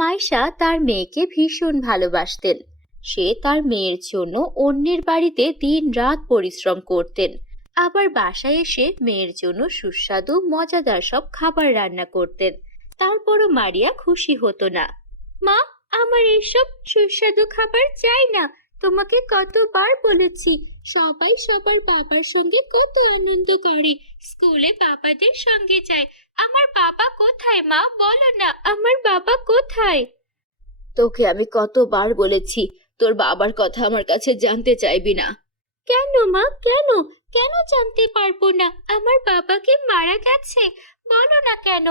মাইশা তার মেয়েকে ভীষণ ভালোবাসতেন। সে তার মেয়ের জন্য অন্যের বাড়িতে দিনরাত পরিশ্রম করতেন। আবার বাসায় এসে মেয়ের জন্য সুস্বাদু মজাদার সব খাবার রান্না করতেন। তারপরও মারিয়া খুশি হতো না। মা, আমার এইসব সুস্বাদু খাবার চাই না। তোমাকে কতবার বলেছি, সবাই সবার বাবার সঙ্গে কত আনন্দ করে, স্কুলে বাবাদের সঙ্গে যায়। আমার বাবা কোথায় মা, বলো না, আমার বাবা কোথায়? তোকে আমি কতবার বলেছি তোর বাবার কথা আমার কাছে জানতে চাইবি না। কেন মা, কেন? কেন জানতে পারবো না? আমার বাবাকে মারা গেছে, বলো না কেন।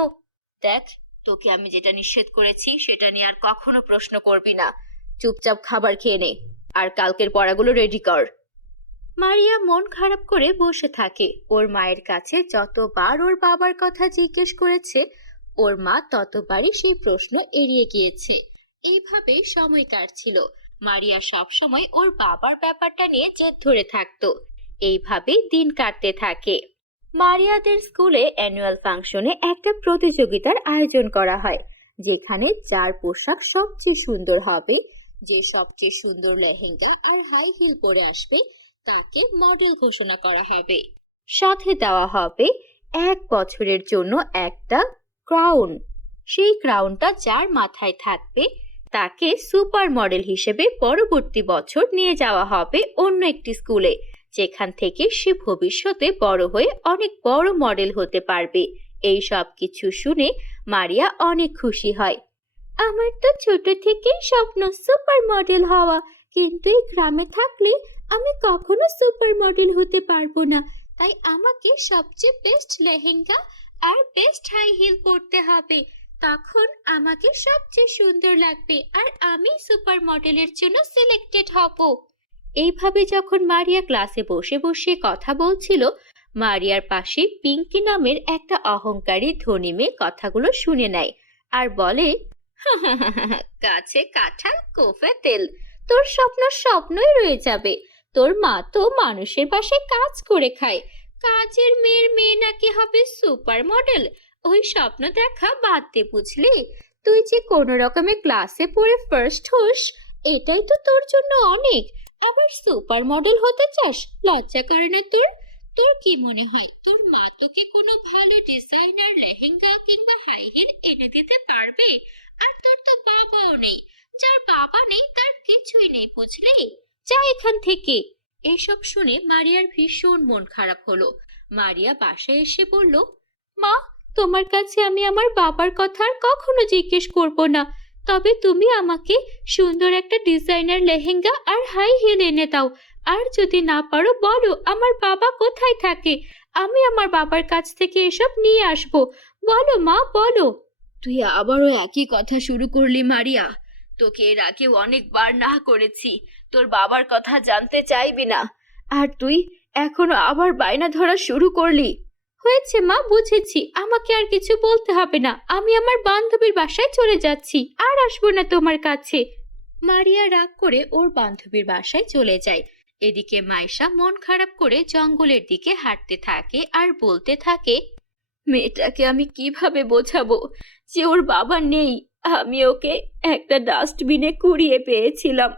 দেখ, তোকে আমি যেটা নিষেধ করেছি সেটা নিয়ে আর কখনো প্রশ্ন করবি না। চুপচাপ খাবার খেয়ে নে, আর কালকের পড়াগুলো রেডি কর। মারিয়া মন খারাপ করে বসে থাকে। ওর মায়ের কাছে যতবার ওর বাবার কথা জিজ্ঞেস করেছে, ওর মা ততবারই সেই প্রশ্ন এড়িয়ে গিয়েছে। এইভাবে সময় কাটছিল। মারিয়া সব সময় ওর বাবার ব্যাপারটা নিয়ে জেদ ধরে থাকতো। এইভাবেই দিন কাটতে থাকে। মারিয়াদের স্কুলে অ্যানুয়াল ফাংশনে একটা প্রতিযোগিতার আয়োজন করা হয়, যেখানে যার পোশাক সবচেয়ে সুন্দর হবে, যে সবচেয়ে সুন্দর লেহেঙ্গা আর হাই হিল পরে আসবে, তাকে মডেল ঘোষণা করা হবে। সাথে দেওয়া হবে 1 বছরের জন্য একটা ক্রাউন। সেই ক্রাউনটা যার মাথায় থাকবে তাকে সুপার মডেল হিসেবে পরবর্তী বছর নিয়ে যাওয়া হবে অন্য একটি স্কুলে, যেখান থেকে সে ভবিষ্যতে বড় হয়ে অনেক বড় মডেল হতে পারবে। এই সব কিছু শুনে মারিয়া অনেক খুশি হয়। আমার তো ছোট থেকেই স্বপ্ন সুপার মডেল হওয়া, কিন্তু এই গ্রামে থাকলে আমি কখনো সুপার মডেল হতে পারবো না। তাই আমাকে সবচেয়ে বেস্ট লেহেঙ্গা আর বেস্ট হাই হিল পরতে হবে। তখন আমাকে সবচেয়ে সুন্দর লাগবে আর আমি সুপার মডেলের জন্য সিলেক্টেড হব। এইভাবে যখন মারিয়া ক্লাসে বসে বসে কথা বলছিল, মারিয়ার পাশে পিঙ্কি নামের একটা অহংকারী ধনী মেয়ে কথাগুলো শুনে নেয় আর বলে, গাছে কাঁঠাল কোফে তেল, তোর স্বপ্ন স্বপ্নই রয়ে যাবে। তোর মা তো মানুষের বাসায় কাজ করে খায়, কাজের মেয়ের মেয়ে নাকি হবে সুপার মডেল। ওই স্বপ্ন দেখা বাদ দে, বুঝলি? তুই যে কোনো রকমে ক্লাসে পড়ে ফার্স্ট হোস, এটাই তো তোর জন্য অনেক। আবার সুপার মডেল হতে চাস? লজ্জা করে না তোর? তোর কি মনে হয় তোর মা তোকে কোনো ভালো ডিজাইনার লেহেঙ্গা কিংবা হাই হিল এনে দিতে পারবে? আর তোর তো বাবাও নেই। যার বাবা নেই তার কিছুই নেই, বুঝলি? যা এখান থেকে। এসব শুনে মারিয়ার ভীষণ মন খারাপ হলো। মারিয়া বাসায় এসে বলল, মা, তোমার কাছে আমি আমার বাবার কথা আর কখনো জিজ্ঞেস করব না। তবে তুমি আমাকে সুন্দর একটা ডিজাইনার লেহেঙ্গা আর হাই হিল এনে দাও। আর যদি না পারো বলো আমার বাবা কোথায় থাকে, আমি আমার বাবার কাছ থেকে এসব নিয়ে আসবো। বলো মা, বলো। তুই আবারও একই কথা শুরু করলি মারিয়া। তোকে এর আগেও অনেকবার না করেছি তোর বাবার কথা জানতে চাইবি না, আর তুই এখনো আবার বায়না ধরা শুরু করলি। হয়েছে মা, বুঝেছি, আমাকে আর কিছু বলতে হবে না। আমি আমার বান্ধবীর বাসায় চলে যাচ্ছি, আর আসবো না তোমার কাছে। মারিয়া রাগ করে ওর বান্ধবীর বাসায় চলে যায়। এদিকে মাইশা মন খারাপ করে জঙ্গলের দিকে হাঁটতে থাকে আর বলতে থাকে, মেয়েটাকে আমি কিভাবে বোঝাবো যে ওর বাবা নেই? আমি ওকে একটা ডাস্টবিনে কুড়িয়ে পেয়েছিলাম।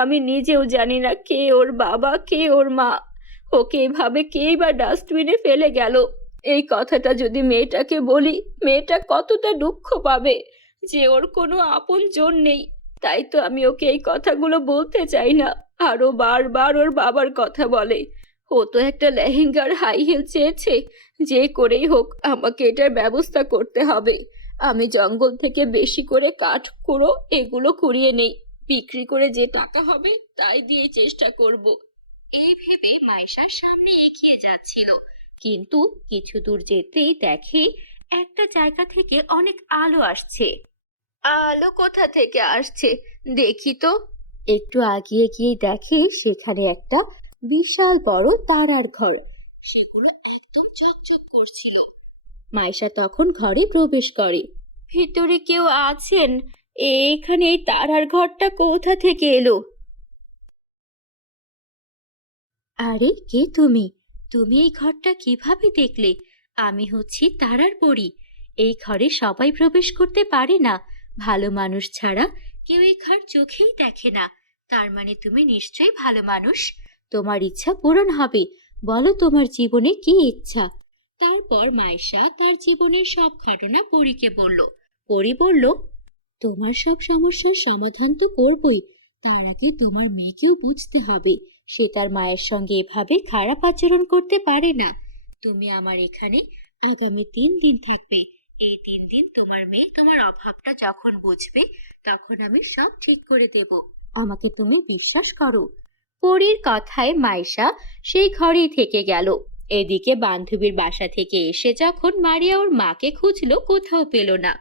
আমি নিজেও জানি না কে ওর বাবা কে ওর মা। ওকে এভাবে কেই বা ডাস্টবিনে ফেলে গেল। এই কথাটা যদি মেয়েটাকে বলি, মেয়েটা কতটা দুঃখ পাবে যে ওর কোনো আপন জন নেই। তাই তো আমি ওকে এই কথাগুলো বলতে চাই না। আরো বারবার ওর বাবার কথা বলে। ও তো একটা লেহেঙ্গার হাই হিল চেয়েছে। যে করেই হোক আমাকে এটার ব্যবস্থা করতে হবে। আমি জঙ্গল থেকে বেশি করে কাঠ কুড়ো এগুলো কুড়িয়ে নেই, বিক্রি করে যে টাকা হবে তাই দিয়ে চেষ্টা করব। এই ভেবে মাইশা সামনে এগিয়ে যাচ্ছিল, কিন্তু কিছু দূর যেতেই দেখে একটা জায়গা থেকে অনেক আলো আসছে। আলো কোথা থেকে আসছে দেখি তো। একটু আগিয়ে গিয়ে দেখে সেখানে একটা বিশাল বড় তারার ঘর। সেগুলো একদম চকচক করছিল। মাইশা তখন ঘরে প্রবেশ করে। ভিতরে কেউ আছেন? এখানে এই তারার ঘরটা কোথা থেকে এলো? আরে কে তুমি? তুমি এই ঘরটা কিভাবে দেখলে? আমি হচ্ছি তারার পরী। এই ঘরে সবাই প্রবেশ করতে পারে না। ভালো মানুষ ছাড়া কেউ এই ঘর চোখেই দেখে না। তার মানে তুমি নিশ্চয়ই ভালো মানুষ। তোমার ইচ্ছা পূরণ হবে। বলো তোমার জীবনে কি ইচ্ছা? তারপর মাইশা তার জীবনের সব ঘটনা পরীকে বলল। পরী বলল, তোমার সব সমস্যার সমাধান তো করবই, তার আগে তোমার মেয়েকেও বুঝতে হবে সে তার মায়ের সঙ্গে এভাবে খারাপ আচরণ করতে পারে না। তুমি আমার এখানে আগামী 3 দিন থাকবে। এই 3 দিন তোমার মেয়ে তোমার অভাবটা যখন বুঝবে তখন আমি সব ঠিক করে দেব। আমাকে তুমি বিশ্বাস করো। পরীর কথায় মাইশা সেই ঘরেই থেকে গেল। এদিকে বান্ধবীর বাসা থেকে এসে যখন মারিয়া ওর মাকে খুঁজলো, কোথাও পেল না।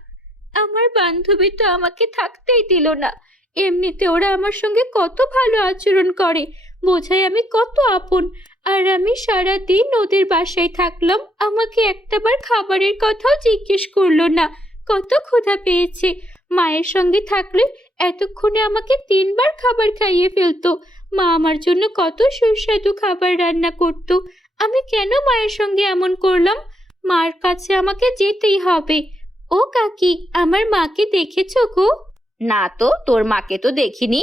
আমার বান্ধবী তো আমাকে থাকতেই দিল না। এমনিতে ওরা আমার সঙ্গে কত ভালো আচরণ করে, বোঝায় আমি কত আপন। আর আমি সারা দিন ওদের বাসায় থাকলাম, আমাকে একটাবার খাবারের কথাও জিজ্ঞেস করলো না। কত ক্ষুধা পেয়েছে। মায়ের সঙ্গে থাকলে এতক্ষণে আমাকে 3বার খাবার খাইয়ে ফেলতো। মা আমার জন্য কত সুস্বাদু খাবার রান্না করতো। আমি কেন মায়ের সঙ্গে এমন করলাম? মার কাছে আমাকে যেতেই হবে। ও কাকি, আমার মাকে দেখেছো গো? না তো, তোর মাকে তো দেখিনি।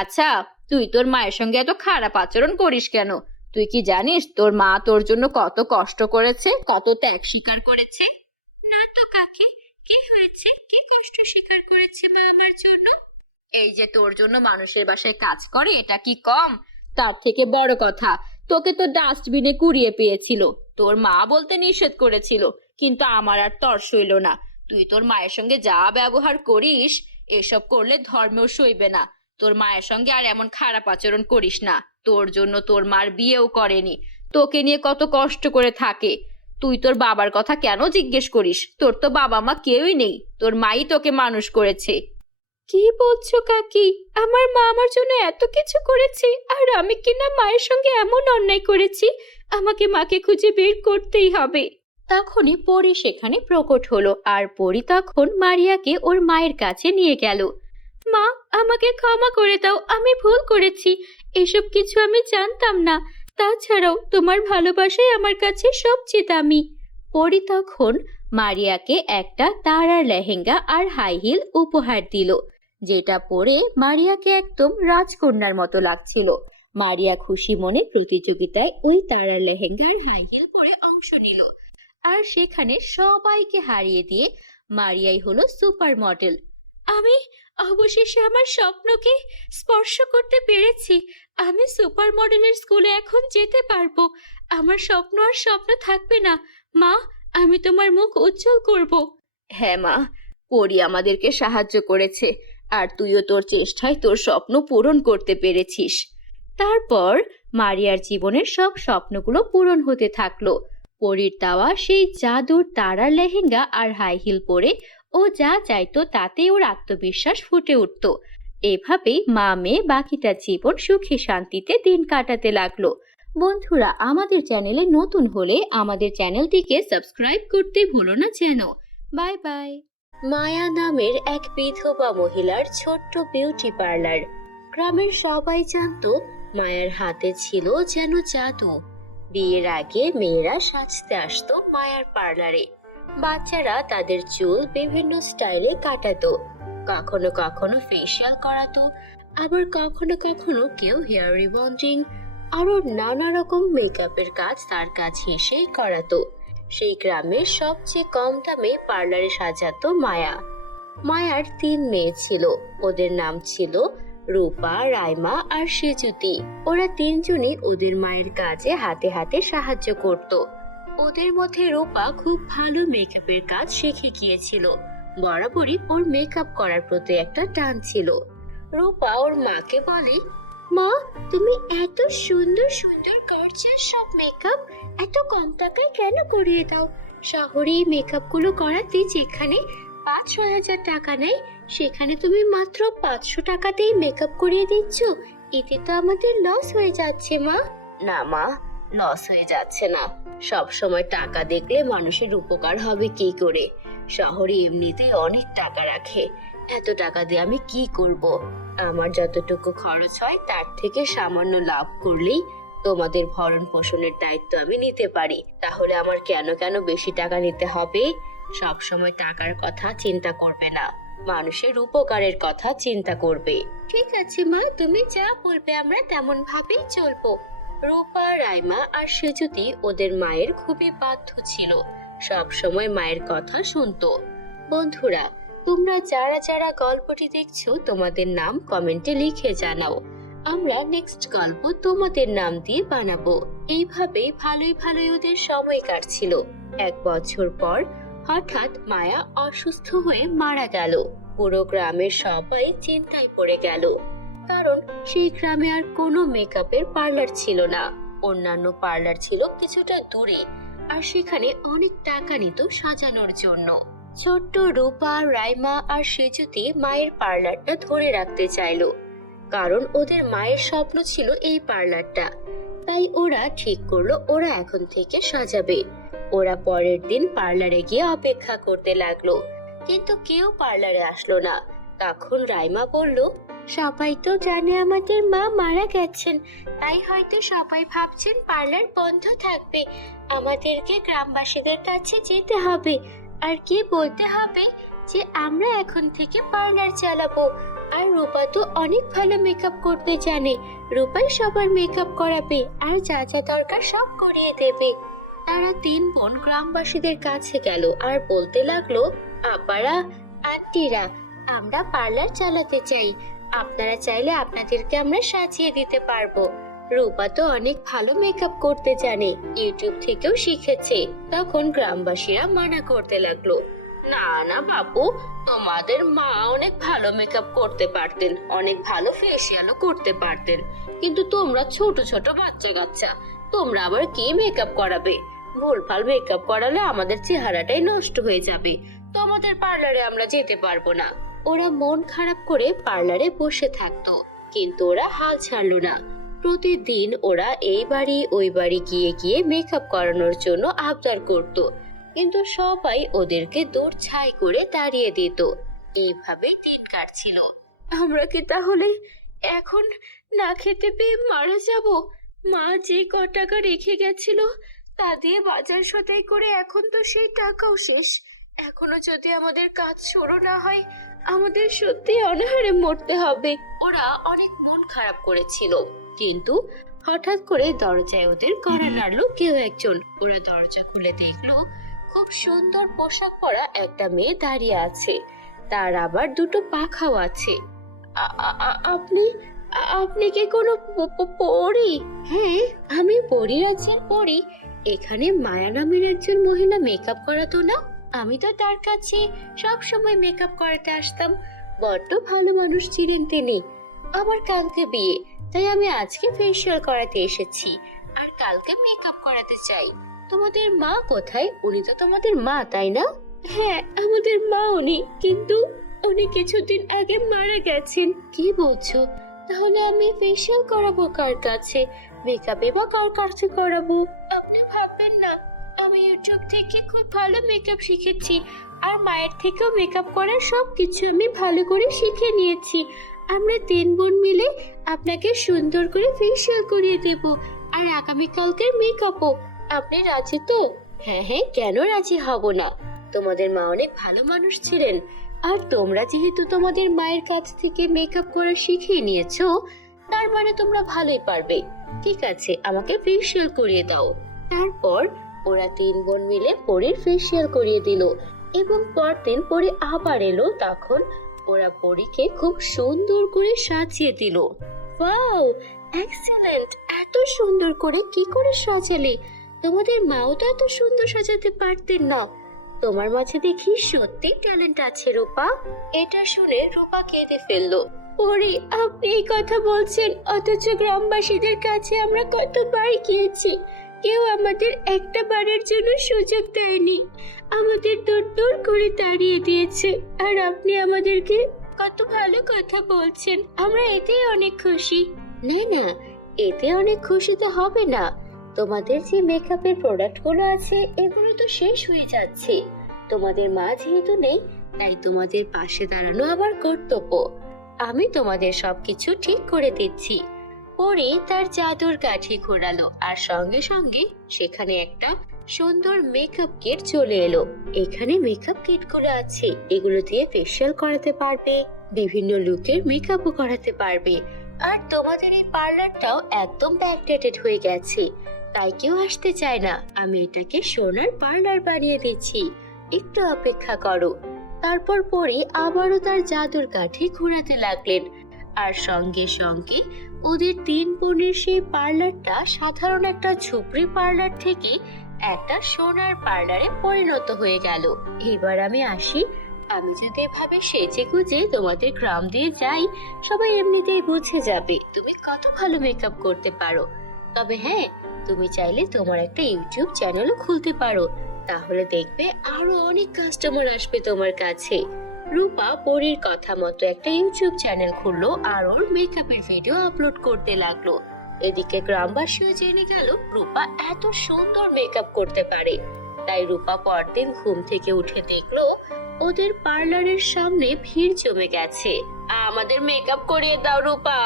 আচ্ছা, তুই তোর মায়ের সঙ্গে এত খারাপ আচরণ করিস কেন? তুই কি জানিস তোর মা তোর জন্য কত কষ্ট করেছে, কত ত্যাগ স্বীকার করেছে? না তো কাকি, কি হয়েছে? কি কষ্ট স্বীকার করেছে মা আমার জন্য? এই যে তোর জন্য মানুষের বাসায় কাজ করে, এটা কি কম? তার থেকে বড় কথা, তোকে তো ডাস্টবিনে কুড়িয়ে পেয়েছিল। তোর মা বলতে নিষেধ করেছিল, কিন্তু আমার আর তর সইল না। তুই তোর মায়ের সঙ্গে যা ব্যবহার করিস, এসব করলে ধর্মেও সইবে না। তোর মায়ের সঙ্গে আর এমন খারাপ আচরণ করিস না। তোর জন্য তোর মার বিয়েও করেনি, তোকে নিয়ে কত কষ্ট করে থাকে। তুই তোর বাবার কথা কেন জিজ্ঞেস করিস? তোর তো বাবা মা কেউই নেই, তোর মাই তোকে মানুষ করেছে। কি বলছো কাকি? আমার মা আমার জন্য এত কিছু করেছে, আর আমি কিনা মায়ের সঙ্গে এমন অন্যায় করেছি? আমাকে মাকে খুঁজে বের করতেই হবে। তখনই পরী সেখানে প্রকট হলো, আর পরী তখন মারিয়াকে ওর মায়ের কাছে নিয়ে গেল। মা, আমাকে ক্ষমা করে দাও, আমি ভুল করেছি। এসব কিছু আমি জানতাম না। তাছাড়াও তোমার ভালোবাসাই আমার কাছে সবচেয়ে দামি। পরী তখন মারিয়াকে একটা তারার লেহেঙ্গা আর হাই হিল উপহার দিল, যেটা পরে মারিয়াকে একদম রাজকন্যার মতো লাগছিল। মারিয়া খুশি মনে প্রতিযোগিতায় ওই তারার লেহেঙ্গা আর হাই হিল পরে অংশ নিল, আর সেখানে সবাইকে হারিয়ে দিয়ে মারিয়াই হলো সুপার মডেল। আমি অবশেষে আমার স্বপ্নকে স্পর্শ করতে পেরেছি। আমি সুপার মডেলের স্কুলে এখন যেতে পারবো। আমার স্বপ্ন আর স্বপ্ন থাকবে না। মা, আমি তোমার মুখ উজ্জ্বল করব। হ্যাঁ মা, পরী আমাদেরকে সাহায্য করেছে, আর তুইও তোর চেষ্টায় তোর স্বপ্ন পূরণ করতে পেরেছিস। তারপর মারিয়ার জীবনের সব স্বপ্নগুলো পূরণ হতে থাকলো। পরীর দেওয়া সেই জাদুর তারার লেহেঙ্গা আর হাই হিল পরে ও যা চাইতো তাতে ওর আত্মবিশ্বাস ফুটে উঠত। এভাবেই মা মেয়ে বাকিটা জীবন সুখে শান্তিতে দিন কাটাতে লাগলো। বন্ধুরা, আমাদের চ্যানেলে নতুন হলে আমাদের চ্যানেলটিকে সাবস্ক্রাইব করতে ভুলো না যেন। Bye bye. মায়া নামের এক বিধবা মহিলার ছোট্ট বিউটি পার্লার। গ্রামের সবাই জানতো মায়ার হাতে ছিল যেন জাদু। বিয়ের আগে মেয়েরা সাজতে আসতো মায়ার পার্লারে। বাচ্চারা তাদের চুল বিভিন্ন স্টাইলে কাটাতো, কখনো কখনো ফেসিয়াল করাতো, আবার কখনো কখনো কেউ হেয়ার রিবন্ডিং আরো নানা রকম মেকআপের কাজ তার কাছে এসেই করাতো। সেই গ্রামের সবচেয়ে কম দামে পার্লারে সাজাতো মায়া। মায়ার 3 মেয়ে ছিল, ওদের নাম ছিল রূপা, রাইমা আর সেজুতি। ওরা 3জনই ওদের মায়ের কাজে হাতে হাতে সাহায্য করত। ওদের মধ্যে রূপা খুব ভালো মেকআপের কাজ শিখে গিয়েছিল। বরাবরই ওর মেকআপ করার প্রতি একটা টান ছিল। রূপা ওর মাকে বলে, মা, তুমি এত সুন্দর সুন্দর গর্জিয়াস সব মেকআপ এত কম টাকায় কেন করিয়ে দাও? শহরে এই মেকআপ গুলো করাতে যেখানে 5-6 হাজার টাকা নেয়, সেখানে তুমি মাত্র 500 টাকাতেই মেকআপ করিয়ে দিচ্ছ। এতে তো আমাদের লস হয়ে যাচ্ছে মা। না মা, লস হয়ে যাচ্ছে না। সব সময় টাকা দেখলে মানুষের উপকার হবে কি করে? শহরে এমনিতেই অনেক টাকা রাখে, এত টাকা দিয়ে আমি কি করব? আমার যতটুকু খরচ হয় তার থেকে সামান্য লাভ করলেই তোমাদের ভরণ পোষণের দায়িত্ব আমি নিতে পারি। তাহলে আমার কেন কেন বেশি টাকা নিতে হবে? সব সময় টাকার কথা চিন্তা করবে না। মানুষের উপকারের কথা চিন্তা করবে। ঠিক আছে মা, তুমি যা বলবে আমরা তেমন ভাবেই চলবো। রূপা, রাইমা আর সেজুতি ওদের মায়ের খুবই বাধ্য ছিল, সব সময় মায়ের কথা শুনতো। বন্ধুরা, তোমরা যারা যারা গল্পটি দেখছো তোমাদের নাম কমেন্টে লিখে জানাও। আমরা নেক্সট গল্প তোমাদের নাম দিয়ে বানাবো। এইভাবেই ভালোই ভালোই ওদের সময় কাটছিল। 1 বছর পর হঠাৎ মায়া অসুস্থ হয়ে মারা গেল। পুরো গ্রামের সবাই চিন্তায় পড়ে গেল, কারণ সেই গ্রামে আর কোনো মেকআপের পার্লার ছিল না। অন্যান্য পার্লার ছিল কিছুটা দূরে, আর সেখানে অনেক টাকা নিত সাজানোর জন্য। ছোট্ট রূপা, রাইমা আর সেজুতি মায়ের পার্লারটা ধরে রাখতে চাইলো, কারণ ওদের মায়ের স্বপ্ন ছিল এই পার্লারটা। তাই ওরা ঠিক করলো ওরা এখন থেকে সাজাবে। ওরা পরের দিন পার্লারে গিয়ে অপেক্ষা করতে লাগলো, কিন্তু কেউ পার্লারে আসলো না। তখন রাইমা বলল, সবাই তো জানে আমাদের মা মারা গেছেন, তাই হয়তো সবাই ভাবছেন পার্লার বন্ধ থাকবে। আমাদেরকে গ্রামবাসীদের কাছে যেতে হবে আর কি বলতে হবে যে আমরা এখন থেকে পার্লার চালাবো। আর রূপা তো অনেক ভালো মেকআপ করতে জানে, রূপাই সবার মেকআপ করাবে আর যা যা দরকার সব করিয়ে দেবে। তারা 3 বোন গ্রামবাসীদের কাছে গেল আর বলতে লাগলো, আপারা, আন্টিরা, আমরা পার্লার চালাতে চাই। আপনারা চাইলে আপনাদেরকে আমরা সাজিয়ে দিতে পারবো। রূপা তো অনেক ভালো মেকআপ করতে জানে, ইউটিউব থেকেও শিখেছে। তখন গ্রামবাসীরা মানা করতে লাগলো, না না বাপু, তোমাদের মা অনেক ভালো মেকআপ করতে পারতেন, অনেক ভালো ফেসিয়ালও করতে পারতেন, কিন্তু তোমরা ছোট ছোট বাচ্চা কাচ্চা, তোমরা আবার কি মেকআপ করাবে? ভুলভাল মেকআপ করালে আমাদের চেহারাটাই নষ্ট হয়ে যাবে। তোমাদের পার্লারে আমরা যেতে পারবো না। ওরা মন খারাপ করে পার্লারে বসে থাকতো, কিন্তু ওরা হাল ছাড়লো না। প্রতিদিন ওরা এই বাড়ি ওই বাড়ি গিয়ে গিয়ে মেকআপ করানোর জন্য আবদার করত, কিন্তু সবাই ওদেরকে দূর ছাই করে তাড়িয়ে দিত। এইভাবে দিন কাটছিল। আমরা কি তাহলে এখন না খেতে পেয়ে মারা যাব? মা যে টাকা রেখে গেছিল তা দিয়ে বাজার সদাই করে এখন তো সেই টাকাও শেষ। এখনো যদি আমাদের কাজ শুরু না হয়, আমাদের সত্যি অনাহারে মরতে হবে। ওরা অনেক মন খারাপ করেছিল, কিন্তু হঠাৎ করে দরজায় ওদের কড়া নাড়লো কেউ একজন। ওরা দরজা খুলে দেখলো খুব সুন্দর পোশাক পরা একটা মেয়ে দাঁড়িয়ে আছে, তার আবার 2টো পাখাও আছে। আপনি আপনি কি কোনো পরী? হ্যাঁ, আমি পরী রাজ্যের পরী। এখানে মায়া নামের একজন মহিলা মেকআপ করাতো না? আমি তো তার কাছে সব সময় মেকআপ করাতে আসতাম। বড্ড ভালো মানুষ ছিলেন তিনি। আমার কালকে বিয়ে, তাই আমি আজকে ফেসিয়াল করাতে এসেছি আর কালকে মেকআপ করাতে চাই। তোমাদের মা কোথায়? উনি তো তোমাদের মা, তাই না? হ্যাঁ, আমাদের মা উনি, কিন্তু উনি কিছুদিন আগে মারা গেছেন। কি বলছো? তাহলে আমি ফেসিয়াল করাবো কার কাছে? মেকআপ বা কার কাছে করাবো? আপনি ভাববেন না, আমি ইউটিউব থেকে খুব ভালো মেকআপ শিখেছি, আর মায়ের থেকেও মেকআপ করার সবকিছু আমি ভালো করে শিখে নিয়েছি। আমরা 3 বোন মিলে আপনাকে সুন্দর করে ফেসিয়াল করিয়ে দেব, আর আগামীকালকের মেকআপও। আপনি রাজি তো? হ্যাঁ হ্যাঁ, কেন রাজি হব না? তোমাদের মা অনেক ভালো মানুষ ছিলেন, আর তোমরা যেহেতু তোমাদের মায়ের কাছ থেকে মেকআপ করা শিখিয়ে নিয়েছো, তার মানে তোমরা ভালোই পারবে। ঠিক আছে, আমাকে ফেসিয়াল করিয়ে দাও। তারপর ওরা 3 বোন মিলে পরীর ফেসিয়াল করিয়ে দিল, এবং পরদিন পরী আবার এলো। তখন ওরা পরীকে খুব সুন্দর করে সাজিয়ে দিল। Wow, excellent! এত সুন্দর করে কি করে সাজালে? তোমাদের মাও তো এত সুন্দর সাজাতে পারতেন না। তোমার মাঝে দেখি সত্যি ট্যালেন্ট আছে রূপা। এটা শুনে রূপা কেঁদে ফেললো। পরী, আপনি এই কথা বলছেন, অথচ গ্রামবাসীদের কাছে আমরা কতবার গিয়েছি, কেউ আমাদের একটা বারের জন্য সুযোগ দেয়নি। আমাদের দূর দূর করে তাড়িয়ে দিয়েছে, আর আপনি আমাদেরকে কত ভালো কথা বলছেন। আমরা এতেই অনেক খুশি। না না, এতে অনেক খুশিতে হবে না। তোমাদের যে মেকআপের প্রোডাক্টগুলো আছে এগুলো তো শেষ হয়ে যাচ্ছে। তোমাদের মা যেহেতু নেই, তাই তোমাদের পাশে দাঁড়ানো আমার কর্তব্য। আমি তোমাদের সবকিছু ঠিক করে দিচ্ছি। পরে তার জাদুর কাঠি ঘোরালো, আর সঙ্গে সঙ্গে সেখানে একটা সুন্দর মেকআপ কিট চলে এলো। এখানে মেকআপ কিটগুলো আছে, এগুলো দিয়ে ফেশিয়াল করাতে পারবে, বিভিন্ন লুকের মেকআপও করাতে পারবে। আর তোমাদের এই পার্লারটাও একদম ব্যাকডেটেড হয়ে গেছে, তাই কেউ আসতে চায় না। আমি এটাকে সোনার পার্লার বানিয়ে দিচ্ছি, একটু অপেক্ষা করো। তারপর পরি আবারও তার জাদুর কাঠি ঘোরাতে লাগলেন, আর সঙ্গে সঙ্গে ওদের 3 বোনের সেই পার্লারটা সাধারণ একটা ঝুপড়ি পার্লার থেকে একটা সোনার পার্লারে পরিণত হয়ে গেল। এবার আমি আসি। আমি যদি এভাবে সেজে গুজে তোমাদের গ্রাম দিয়ে যাই, সবাই এমনিতেই বুঝে যাবে তুমি কত ভালো মেকআপ করতে পারো। তবে হ্যাঁ, তুমি চাইলে তোমার একটা ইউটিউব চ্যানেলও খুলতে পারো, তাহলে দেখবে আরো অনেক কাস্টমার আসবে তোমার কাছে। রূপা পরীর কথা মতো একটা ইউটিউব চ্যানেল খুললো আর ওর মেকআপের ভিডিও আপলোড করতে লাগলো। এদিকে গ্রামবাসীও জেনে গেল রূপা এত সুন্দর মেকআপ করতে পারে। তাই রূপা পরদিন ঘুম থেকে উঠে দেখলো ওদের পার্লারের সামনে ভিড় জমে গেছে। আমাদের মেকআপ করিয়ে দাও রূপা,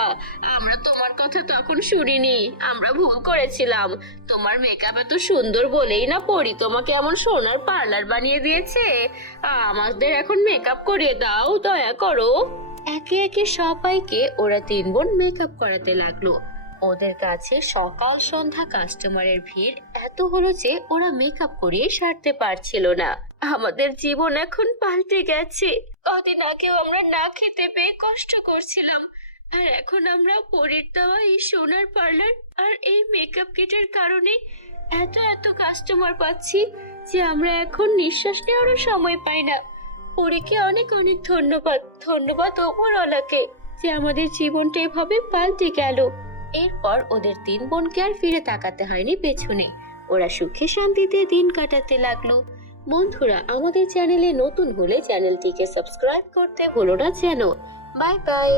আমরা তোমার কথা তখন শুনিনি, আমরা ভুল করেছিলাম। তোমার মেকআপ এত সুন্দর বলেই না পরি তোমাকে এমন সোনার পার্লার বানিয়ে দিয়েছে। আমাদের এখন মেকআপ করিয়ে দাও, দয়া করো। একে একে সবাইকে ওরা 3 বোন মেকআপ করাতে লাগলো। ওদের কাছে সকাল সন্ধ্যা কাস্টমারের ভিড় এত হলো যে ওরা মেকআপ করিয়ে সারতে পারছিল না। আমাদের জীবন এখন পাল্টে গেছে। কদিন আগেও আমরা না খেতে পেয়ে কষ্ট করছিলাম, আর এখন আমরা পরীর দেওয়া এই সোনার পার্লার আর এই মেকআপ কিটের কারণে এত এত কাস্টমার পাচ্ছি যে আমরা এখন নিঃশ্বাস নেওয়ারও সময় পাই না। পরীকে অনেক অনেক ধন্যবাদ, ধন্যবাদ ওপরওয়ালাকে যে আমাদের জীবনটা এভাবে পাল্টে গেল। এরপর ওদের 3 বোনকে আর ফিরে তাকাতে হয়নি পেছনে, ওরা সুখে শান্তিতে দিন কাটাতে লাগলো। বন্ধুরা, আমাদের চ্যানেলে নতুন হলে চ্যানেলটিকে সাবস্ক্রাইব করতে ভুলো না যেন। Bye bye.